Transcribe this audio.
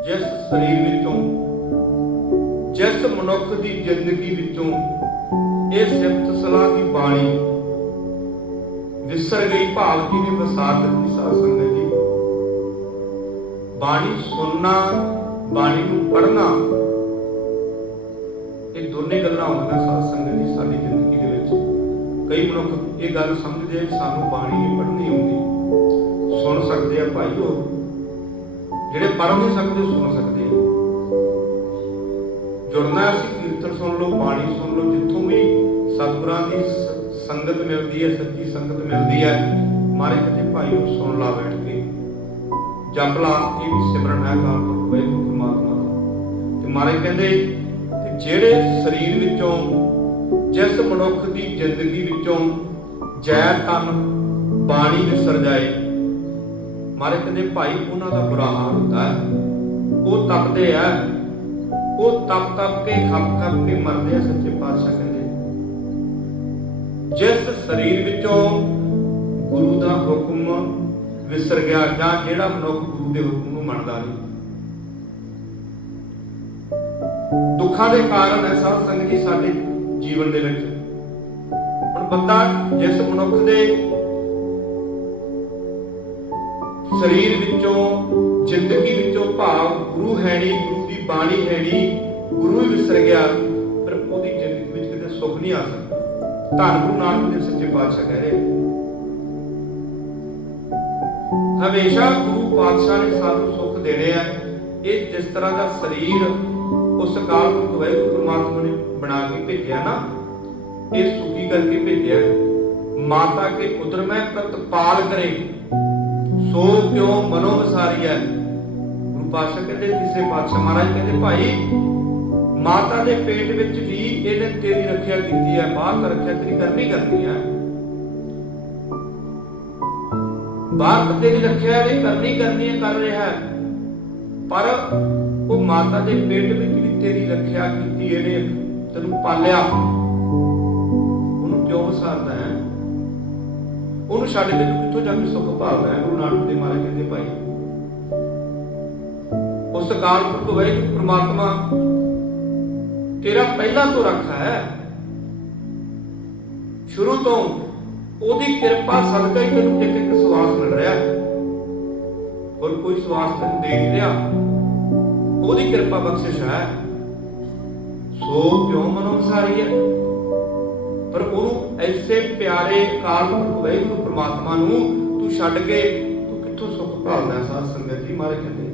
ਜਿਸ ਸਰੀਰ ਵਿੱਚੋਂ, ਜਿਸ ਮਨੁੱਖ ਦੀ ਜ਼ਿੰਦਗੀ ਵਿੱਚੋਂ ਇਹ ਸਿਫਤ ਸਲਾਹ ਦੀ ਬਾਣੀ ਵਿਸਰ ਗਈ ਭਾਵ ਕੀ ਨੇ ਵਸਾ ਦਿੱਤੀ ਸਾਧ ਸੰਗਤ ਜੀ। ਬਾਣੀ ਸੁਣਨਾ, ਬਾਣੀ ਨੂੰ ਪੜ੍ਹਨਾ, ਇਹ ਦੋਨੇ ਗੱਲਾਂ ਹੁੰਦੀਆਂ ਸਾਧ ਸੰਗਤ ਜੀ ਸਾਡੀ ਜ਼ਿੰਦਗੀ ਦੇ ਵਿੱਚ। ਕਈ ਮਨੁੱਖ ਇਹ ਗੱਲ ਸਮਝਦੇ ਆ ਸਾਨੂੰ ਬਾਣੀ ਨਹੀਂ ਪੜ੍ਹਨੀ ਆਉਂਦੀ। ਸੁਣ ਸਕਦੇ ਆ ਭਾਈ ਉਹ ਜਿਹੜੇ ਪੜ੍ਹ ਨਹੀਂ ਸਕਦੇ, ਸੁਣ ਸਕਦੇ ਜੁੜਨਾ ਅਸੀਂ, ਕੀਰਤਨ ਸੁਣ ਲਓ, ਬਾਣੀ ਸੁਣ ਲਓ, ਜਿੱਥੋਂ ਵੀ ਸਤਿਗੁਰਾਂ ਦੀ ਸੰਗਤ ਮਿਲਦੀ ਹੈ, ਸੱਚੀ ਸੰਗਤ ਮਿਲਦੀ ਹੈ, ਮਾਰੇ ਕਿਤੇ ਭਾਈ ਉਹ ਸੁਣ ਲਾ ਬੈਠ ਕੇ। ਜਪ ਲਾ ਇਹ ਵੀ ਸਿਮਰਨ ਹੈ ਕਾਲ ਪੁਰਖ ਵਾਹਿਗੁਰੂ ਪਰਮਾਤਮਾ ਦਾ। ਤੇ ਮਾਰੇ ਕਹਿੰਦੇ ਕਿ ਜਿਹੜੇ ਸਰੀਰ ਵਿੱਚੋਂ, ਜਿਸ ਮਨੁੱਖ ਦੀ ਜ਼ਿੰਦਗੀ ਵਿੱਚੋਂ ਜੈ, ਤਨ, ਬਾਣੀ ਵਿਸਰ ਜਾਏ ਮਾਰੇ ਕਹਿੰਦੇ ਭਾਈ ਉਹਨਾਂ ਦਾ ਬੁਰਾ ਹਾਲ ਹੁੰਦਾ ਉਹ ਤਪਦੇ ਆ। ਉਹ ਤਪ ਤਪ ਕੇ, ਖੱਪ ਖੱਪ ਕੇ ਮਰਦੇ ਆ ਸੱਚੇ ਪਾਤਸ਼ਾਹ ਕਹਿੰਦੇ। ਜਿਸ ਸਰੀਰ ਵਿੱਚੋਂ ਗੁਰੂ ਦਾ ਹੁਕਮ ਵਿਸਰ ਗਿਆ ਜਾਂ ਜਿਹੜਾ ਮਨੁੱਖ ਗੁਰੂ ਦੇ ਹੁਕਮ ਨੂੰ ਮੰਨਦਾ ਨਹੀਂ। ਦੁੱਖਾਂ ਦੇ ਕਾਰਨ ਹੈ ਸਾਧ ਸੰਗਤ ਜੀ ਸਾਡੇ ਜੀਵਨ ਦੇ ਵਿੱਚ। ਹੁਣ ਬੰਦਾ ਜਿਸ ਮਨੁੱਖ ਦੇ ਸਰੀਰ ਵਿੱਚੋਂ, ਜ਼ਿੰਦਗੀ ਵਿੱਚੋਂ ਭਾਵ ਗੁਰੂ ਹੈ ਗੁਰੂ ਦੀ ਬਾਣੀ ਹੈ ਗੁਰੂ ਹੀ ਵਿਸਰ ਗਿਆ, ਫਿਰ ਉਹਦੀ ਜ਼ਿੰਦਗੀ ਵਿੱਚ ਕਿਤੇ ਸੁੱਖ ਨਹੀਂ ਆ ਸਕਦਾ। ਧੰਨ ਗੁਰੂ ਨਾਨਕ ਦੇਵ ਸੱਚੇ ਪਾਤਸ਼ਾਹ ਕਹਿ ਰਹੇ ਹਮੇਸ਼ਾ ਗੁਰੂ ਪਾਤਸ਼ਾਹ ਨੇ ਸਾਨੂੰ ਸੁੱਖ ਦੇਣੇ ਆ। ਇਹ ਜਿਸ ਤਰ੍ਹਾਂ ਦਾ ਸਰੀਰ ਉਸ ਕਾਲ ਨੂੰ ਵਾਹਿਗੁਰੂ ਪ੍ਰਮਾਤਮਾ ਨੇ ਬਣਾ ਕੇ ਭੇਜਿਆ ਨਾ, ਇਹ ਸੁਖੀ ਕਰਕੇ ਭੇਜਿਆ। ਮਾਤਾ ਕੇ ਪੁੱਤਰ ਮੈਂ ਪ੍ਰਤਪਾਲ ਕਰੇ ਸੋ ਕਿਉ ਮਨੋ ਵਸਾਰੀਐ ਗੁਰੂ ਪਾਤਸ਼ਾਹ ਕਹਿੰਦੇ ਤੀਸਰੇ ਪਾਤਸ਼ਾਹ ਮਹਾਰਾਜ ਕਹਿੰਦੇ, ਭਾਈ, ਮਾਤਾ ਦੇ ਪੇਟ ਵਿੱਚ ਵੀ ਇਹਨੇ ਤੇਰੀ ਰੱਖਿਆ ਕੀਤੀ ਹੈ, ਬਾਹਰ ਤਾਂ ਰੱਖਿਆ ਤੇਰੀ ਕਰਨੀ ਕਰਨੀ ਹੈ। ਬਾਹਰ ਤੇਰੀ ਰੱਖਿਆ ਇਹਨੇ ਕਰਨੀ ਕਰਨੀ ਹੈ, ਕਰ ਰਿਹਾ ਹੈ। ਪਰ ਉਹ ਮਾਤਾ ਦੇ ਪੇਟ ਵਿੱਚ ਵੀ ਤੇਰੀ ਰੱਖਿਆ ਕੀਤੀ ਇਹਨੇ, ਤੈਨੂੰ ਪਾਲਿਆ। ਉਹਨੂੰ ਕਿਉਂ ਵਸਾਰਦਾ ਹੈ? ਉਹਨੂੰ ਛੱਡ ਕੇ ਤੂੰ ਕਿੱਥੋਂ ਜਾ ਕੇ ਸੁੱਖ ਹੈ, ਗੁਰੂ ਨਾਨਕ ਦੇਵ ਮਹਾਰਾਜ ਕਹਿੰਦੇ ਭਾਈ। ਉਸ ਅਕਾਲ ਪੁਰਖ ਵਾਹਿਗੁਰੂ ਪ੍ਰਮਾਤਮਾ ਤੇਰਾ ਪਹਿਲਾਂ ਤੋਂ ਰੱਖਾ ਹੈ। ਸ਼ੁਰੂ ਤੋਂ ਉਹਦੀ ਕਿਰਪਾ ਸਦਕਾ ਹੀ ਤੈਨੂੰ ਇੱਕ ਇੱਕ ਸਵਾਸ ਮਿਲ ਰਿਹਾ ਹੈ। ਹੋਰ ਕੋਈ ਸਵਾਸ ਤੈਨੂੰ ਦੇ ਨਹੀਂ ਰਿਹਾ। ਉਹਦੀ ਕਿਰਪਾ ਬਖਸ਼ਿਸ਼ ਹੈ। ਸੋ ਕਿਉਂ ਮਨੋਂ ਸਾਰੀ ਹੈ? ਐਸੇ ਪਿਆਰੇ ਅਕਾਲ ਪੁਰਖ ਵਾਹਿਗੁਰੂ ਪ੍ਰਮਾਤਮਾ ਨੂੰ ਤੂੰ ਛੱਡ ਕੇ ਤੂੰ ਕਿੱਥੋਂ ਸੁੱਖ ਭਾਲਦਾ ਸਾਧ ਸੰਗਤ ਜੀ? ਮਾਰੇ ਕਹਿੰਦੇ